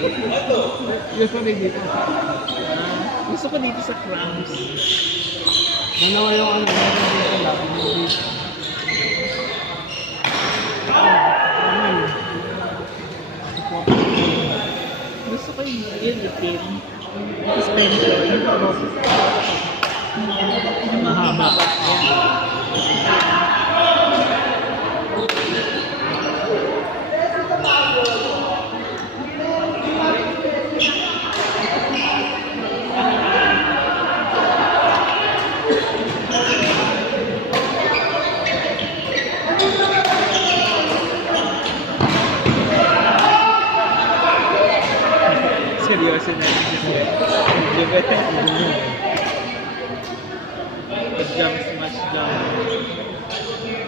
Gusto ko dito. Gusto ko dito sa Crowns. Dalawa yung ano, dito lang. Gusto ko yung itim. Spencer. Yung mahaba. Seryoso na yun. Pag-jump smash lang.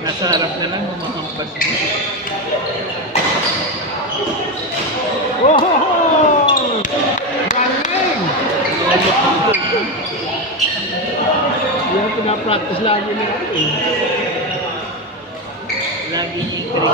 Nasa harap na lang, mamahampas mo. Oh! Galing! Yan ang pinapractice lagi nila eh. Lagi may trigger.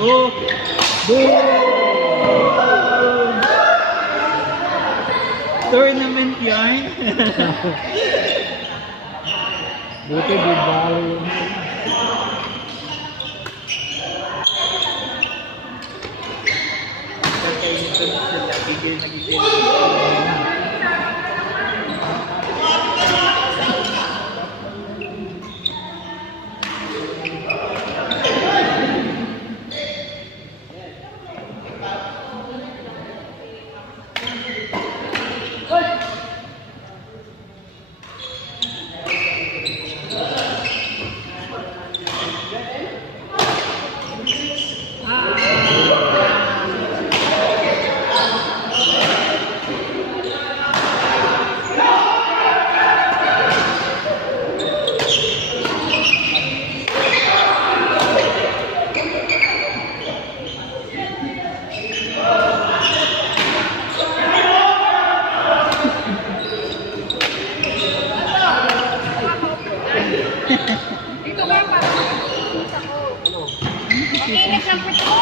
Oh! Boom! Tournament yarn. Buti di balo. Kakainin ko na sila. Bigay na gigil. Dito ba yung parang nakikita ko? Okay, nag-jumper ko.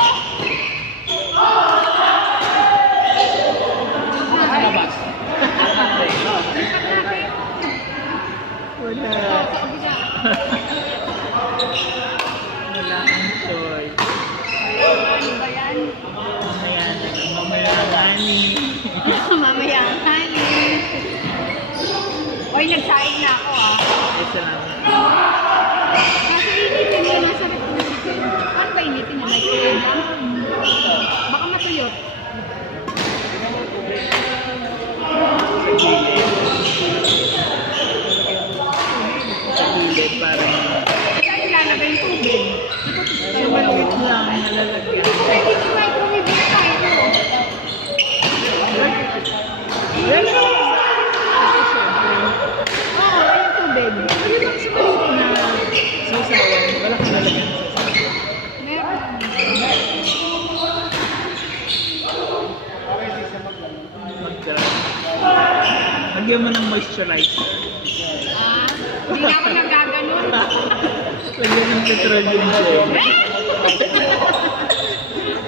Labas. Wala. Sa kabila. Wala kang choice. Ano ba yan? Ayan, mamayangani. Mamaya ang honey. Oy, nagsaing na ako ah. Isa lang. Kasi initin mo nasa repulitin. Paano ba initin mo? May tuloy lang? Baka matuyot. Sa gilid, parang Saan ilalagay yung tubig? sa maliit lang, nalalagyan. Pwede ko microwave yung tayo. Oo, ayun tubig. Ayun lang sa maliit na sausawan. Wala kang lalagyan sa sausawan. Meron. Mag-grab. Lagyan mo ng moisturizer. Hindi na ako nagaganon. Lagyan ng petroleum gel.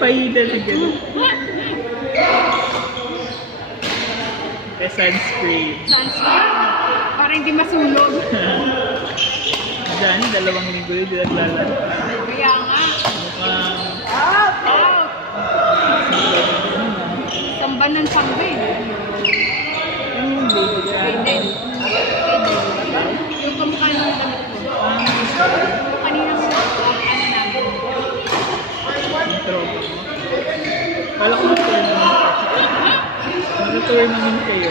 Paida na gano'n. Sunscreen. Sunscreen. Para hindi masunog. Diyan, 2 linggo yun, di naglalaro. Kaya nga. Mukhang Out! Isang Banansang din. Yung baby ka. Aiden. Yung kamukha ng damit ko. Kanina mo, ano namin. Intro. Kala ko mag-tour naman. Mag-tour naman kayo.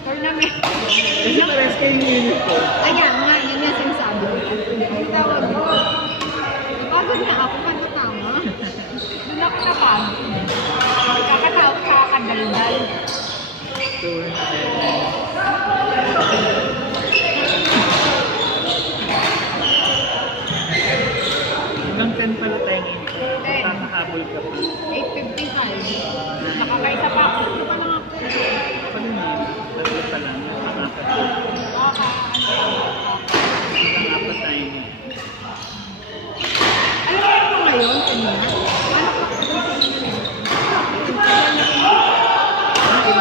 Tournament. Kasi pares kayo yung unit ko. Ayan nga, yun yung sinasabi ko. Ang tawag ko. Napagod na ako, tama. Doon ako napagod. Kakatawag sa kakadaldal. Tour na kayo. Hanggang 10 pala tayo ngayon. Kakahabol ka pa. 8:55. Nakakaisa pa ako. Ano pa mga Ako din eh. Tatlo pa lang. Nakakat. Hanggang apat tayo ngayon. Alam mo ngayon, kanina? Ano pa? Hindi,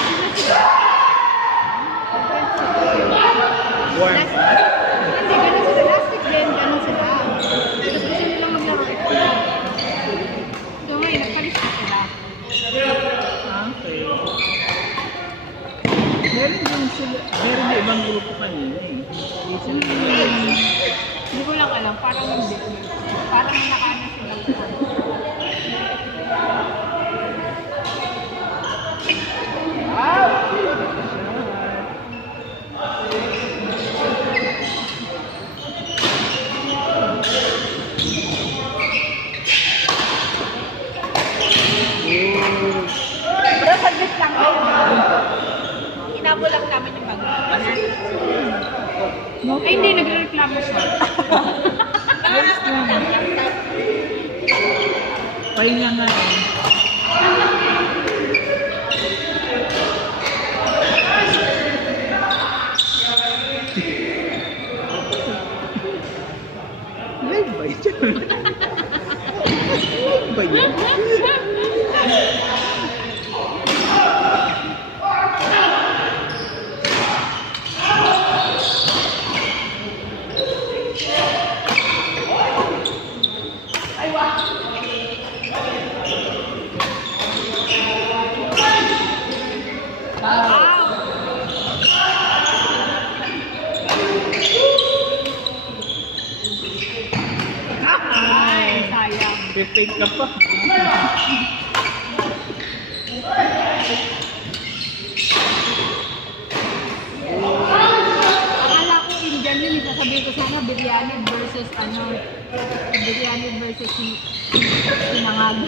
sila sila. Warm. Hindi, ganun sila. Last week din, ganun sila. Tapos gusto nilang maglaro ito. So ngayon, nagpalis na sila. Okay. Meron din sila. Meron din ibang grupo kanina eh. Hindi sila. Hindi ko lang alam, parang hindi. Parang nakaano sila. Pero saglit lang. Inabo lang namin yung bago. Ay, hindi. Nagre-reklamo siya. Ayos lang. Pahinga nga eh. Live ba yun? Live ba yun? Ay, sayang. Fake ka pa. Akala ko Indian yun. Sasabihin ko sana biryani versus ano. Biryani versus sinangag.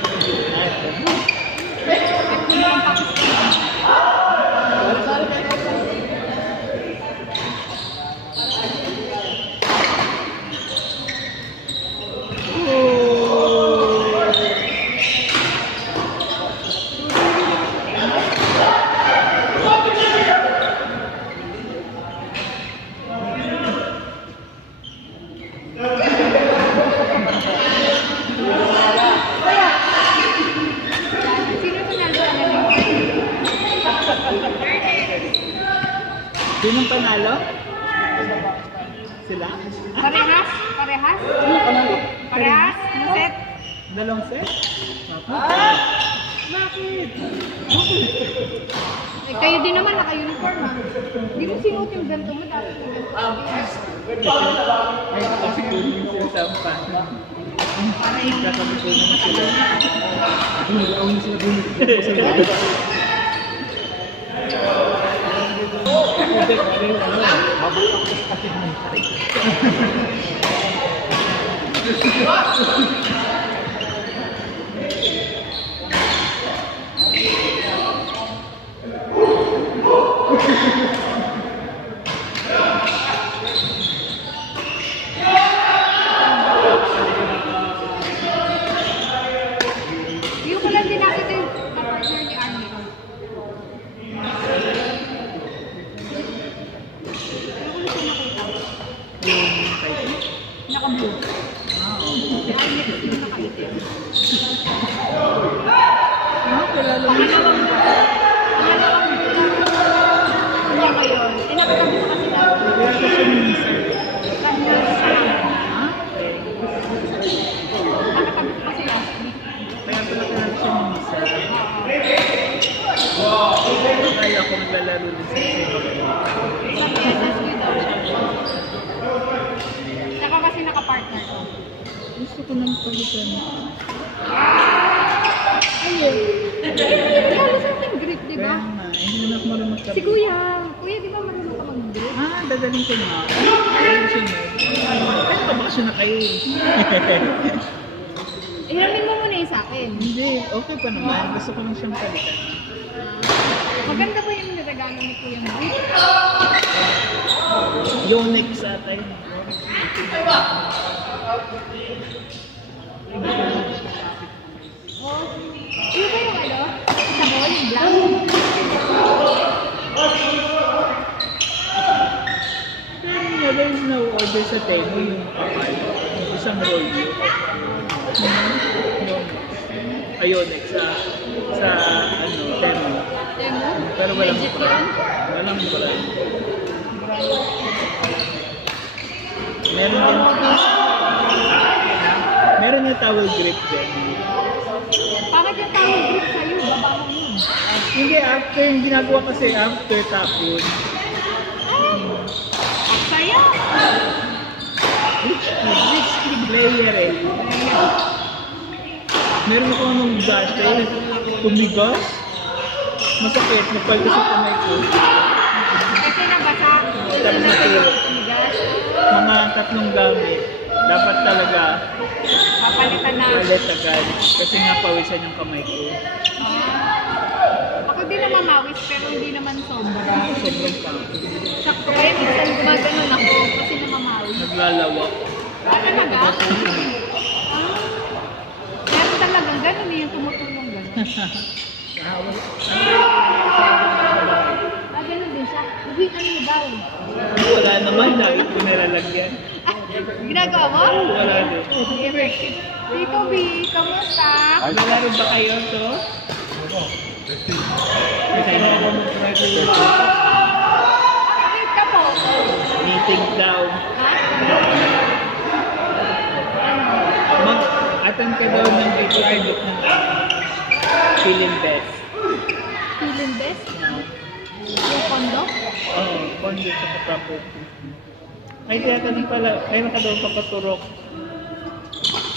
At kung ang Pakistan. Sino panalo Sinong panalo? Sila? Parehas? Parehas? Parehas? Ano set? Dalawang set? Bakit? Eh, kayo din naman naka-uniform ha. Hindi mo sinuot yung ganito mo. Dapat yung ganito. Ay, kasi kung yung sinasampa. Para yung Kakabito naman sila. Nag-aawin sila bumili. Hindi, kasi Mabukak kasi ng yung ko lang din nakita yung partner ni Army. Pero kung saan nakita? yung title. Naka-blue. Ay, next yung nakaitim. Kilala mo siya. Pangalawang ano ngayon? Eh, nakatabi ko kasi daw. Kilala ko siya ni Misa. Nakatabi Okay. ko kasi last week. Kaya pala kilala siya ni Misa. dahil ako naglalaro din sa isip. Sa PSSQ daw siya. Saka kasi nakapartner ko. Gusto ko nang palitan. Ayun. Lalo sa ating grip, di Kaya ba? nga, hindi naman ako marunong Si magkabit. Kuya. Kuya, di ba marunong ka mag-grip? Dadaling ko na. Ayusin mo. Ay, pabakasyon na kayo. Hiramin mo muna yung sa akin. Hindi, okay pa naman. Gusto ko lang siyang palitan. Maganda ba yung niregalo ni Kuya mo? Yung next ata yun. Oh, yun ba yung ano? Sa ball, yung black? Pero there is no order sa Temo yung kapal. Isang roll yun. Ayun, next sa ano, Temo. Temo? Pero walang Legit yun? walang meron din meron yung towel grip din. Bakit yung tawag grip sa'yo? Baba mo yun. Hindi, after yung ginagawa kasi after tapon. Saya! Which player eh. Meron ako nung dati, tumigas. Masakit, nagpalito sa kamay ko. Kasi nabasa. Tapos natulog. Tumigas. Mga 3 gamit. Dapat talaga Papalitan na. palit agad. Kasi nga pawisan yung kamay ko. Ako din namamawis pero hindi naman sobra. Sobrang pang. Sakto kaya minsan gumaganon ako kasi namamawis. Naglalawak. Talaga? Meron talagang ganun eh, yung tumutulong ganun. Ganun din siya. Uy, ano yung daw? Wala naman, lagi ko nilalagyan. Ginagawa mo? Wala din. Tito B, kamusta? Nalaro ba kayo to? Kasi na ako mag-private. Bakit ka po? Meeting daw. Mag-attend ka daw ng private ng Feeling Best. Feeling best? Yung kondo? Oo, condo sa property. Ay, tinatanong pala, mayroon ka daw papaturok.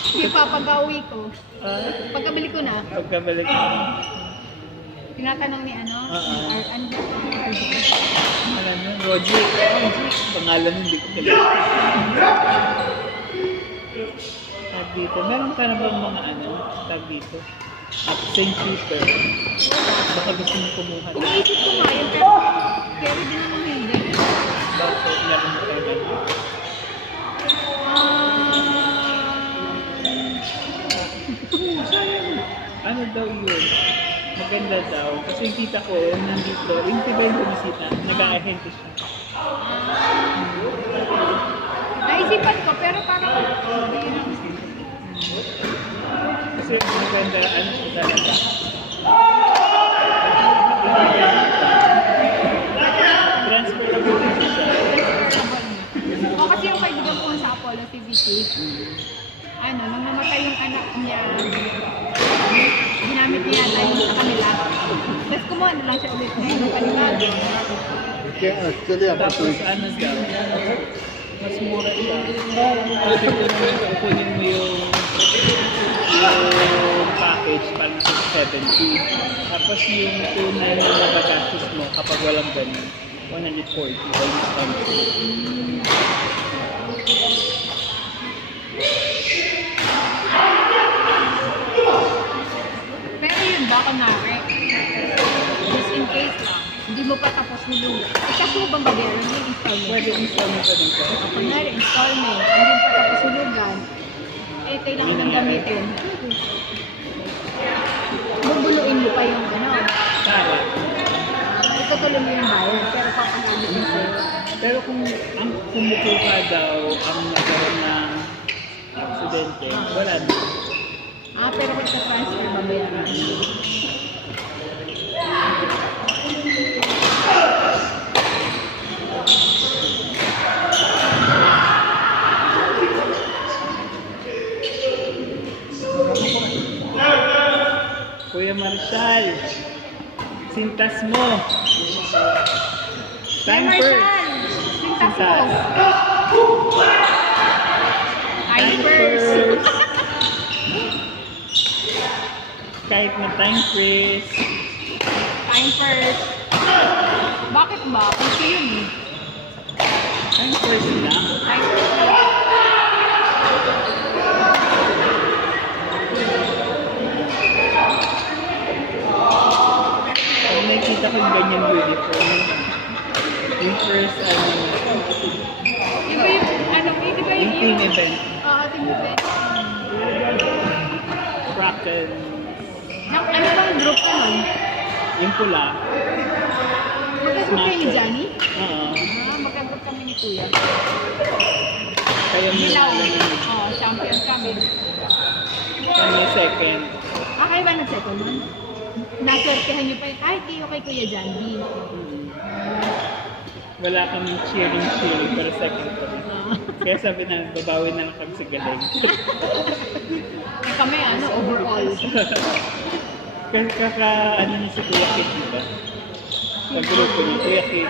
Hindi pa pag-uwi ko. Pagkabili ko na, Pagkabalik mo. tinatanong ni ano? Ano ba? Alam mo, Roger. Pangalan hindi ko kilala. Tag dito. Meron ka na bang mga ano? Tag dito. At St. Peter. Baka gusto mo kumuha na. Iniisip ko nga yun, pero di naman hindi. Bakit meron mo kayo na? Ano daw yun? Maganda daw. Kasi yung tita ko, nandito. Yung tita yung bumisita. Nag-aahente siya. Naisipan ko, pero parang Kasi maganda, ano siya talaga. Transportable din siya. o kasi yung kaibigan ko sa Apollo PVC, ano, nung namatay yung anak niya, ginamit niya yata yung sa kanila. Tapos kumuha na lang siya ulit ngayon ng panigado. Okay, actually, ako Tapos ano daw, mas mura siya. Pwede ko naman kukunin mo yung package parang 670. Tapos yung tunay na magagastos mo kapag walang ganun, 140 almost something. Pero yun ba, kunwari, just in case lang, hindi mo pa tapos nilulog. Kasi mo bang babayaran yung installment? Pwede installment na rin ko. Kunwari, installment, hindi pa tapos nulugan, eh, kailangan ng gamitin. Bubuluin mo pa yung gano'n. Kaya. Itutuloy mo yung bayad, pero papagamit mo sa'yo. Pero kung ang kumuko ka daw ang nagkaroon ng aksidente, wala na. Pero kung sa transfer, babayaran. Kuya Marshall, Sintas mo. Time first. Sintas mo. Time first. Kahit na time quiz. Time first. Bakit ba? Kasi yun eh. Time first lang. Time first. Pag nakikita ko yung ganyan uniform, yung first, Di ba yung, di ba yung team event, team event? Kraken, Ano bang group ka nun? yung pula, Magkagroup kayo ni Johnny? oo, Magkagroup kami ni Kuya. kaya mo Ilaw. na Champion kami. kami second. Kayo ba nag-second nun? Naswertehan niyo pa yun. Ay, kayo kay Kuya Johnny. Wala kaming cheering, pero second kami. Kaya sabi na, babawi na lang kami sa galing. Kami, overall. Kasi ano si Kuya Kit, diba? Sa grupo niya, Kuya Kit.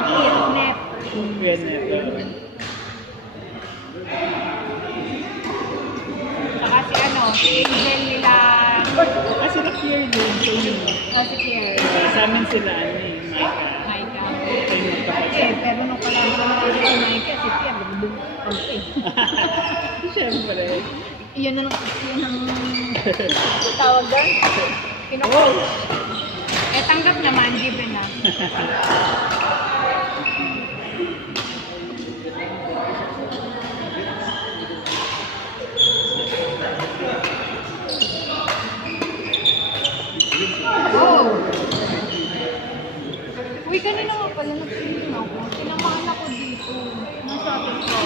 Kuya Net. Kuya Net, Saka si Angel nila. sila Kier din, sa inyo. Si Kier. Sa amin sila, Maika. Kayo magkakasya. Pero nung pala naman si Maika, si Kier, lumubog kami Siyempre. Iyon ang tawag doon. Oh! Tanggap naman, given na. Uy, kanina nga pala nagsisin ako. Tinamaan ako dito. Nasa atin ko.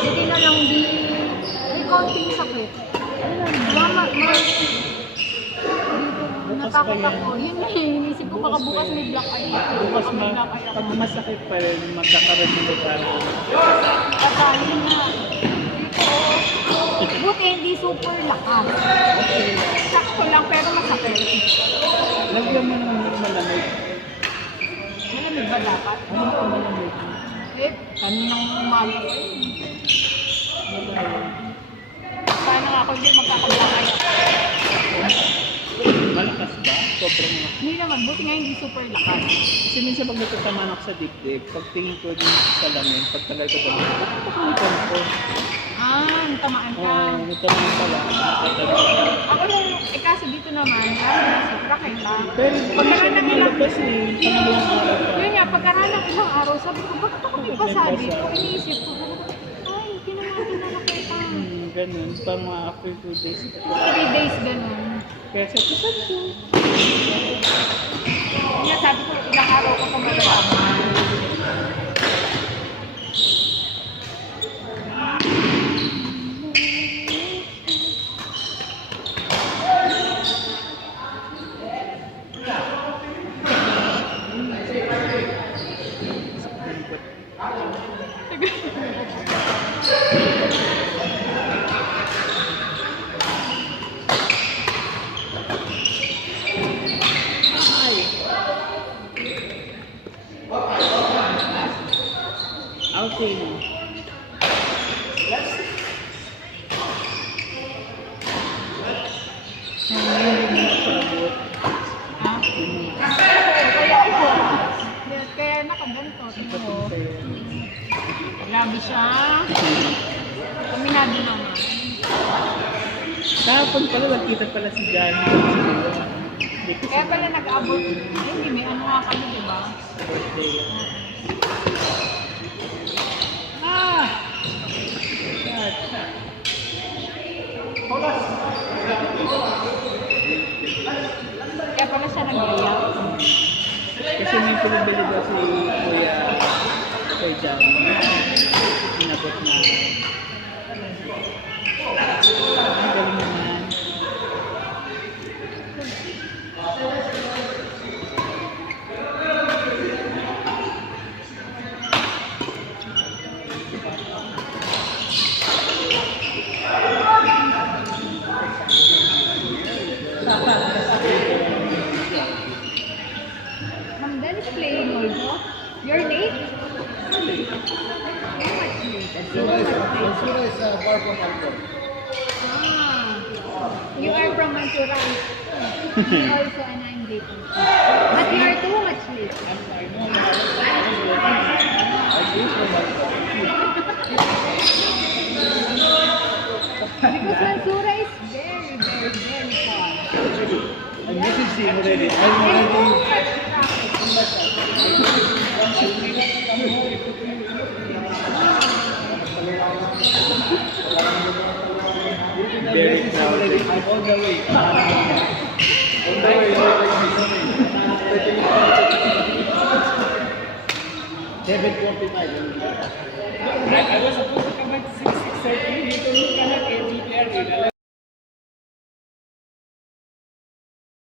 Hindi na lang may konting sakit. Mama, dito. Natakot ako. Yun na inisip ko baka bukas may black eye ako. Bukas Baka may black eye ako. pag masakit pa rin, magkakaroon ng parang Patayin na. Dito. Buti hindi super lakas. Sakto lang pero masakit. lagyan mo ng malamig. Malamig ba dapat? Ano pa malamig? Kaninang umaga ko yun. Paano nga ako hindi magkakablakay? Malakas ba? Sobrang malakas. Hindi naman, buti nga hindi super lakas. Kasi minsan pag natatamaan ako sa dibdib, pag tingin ko din sa lamin, pag talaga ko gano'n, nakakalitan ko. Natamaan ka. Oo, natamaan pala. Ako lang, kaso dito naman, sobra kita. Pero pag Pagkaraan ng ilang, kasi, pangalang araw pa. yun nga, pagkaraan ng ilang araw, sabi ko, bakit ako may basa dito? Iniisip ko, ay, kinamatin na nakita. Ganun, pang mga after 2 days. 3 days ganun. Kaya sa kusap ko. Kaya sabi ko, ilang araw ko kumalala. Okay. Kaya nakaganto. Grabe siya. Kaminado naman. Tapon pala, nagkita pala si Johnny. Kaya pala nag-abot. Hindi, may ano nga kami, di ba? Birthday. Kaya pala siya nag-iyak. Kasi may pinabili daw si Kuya Johnny. Inabot na. Ang galing naman. Mansura is far from Alcor. Ah, you are from Mantura. Also, and I'm late. But you are too much late. Because Mantura is very, very, very far. I messaged him already. And I'm too already. much Very crowded. I'm on the way. On the way. 7:45. I was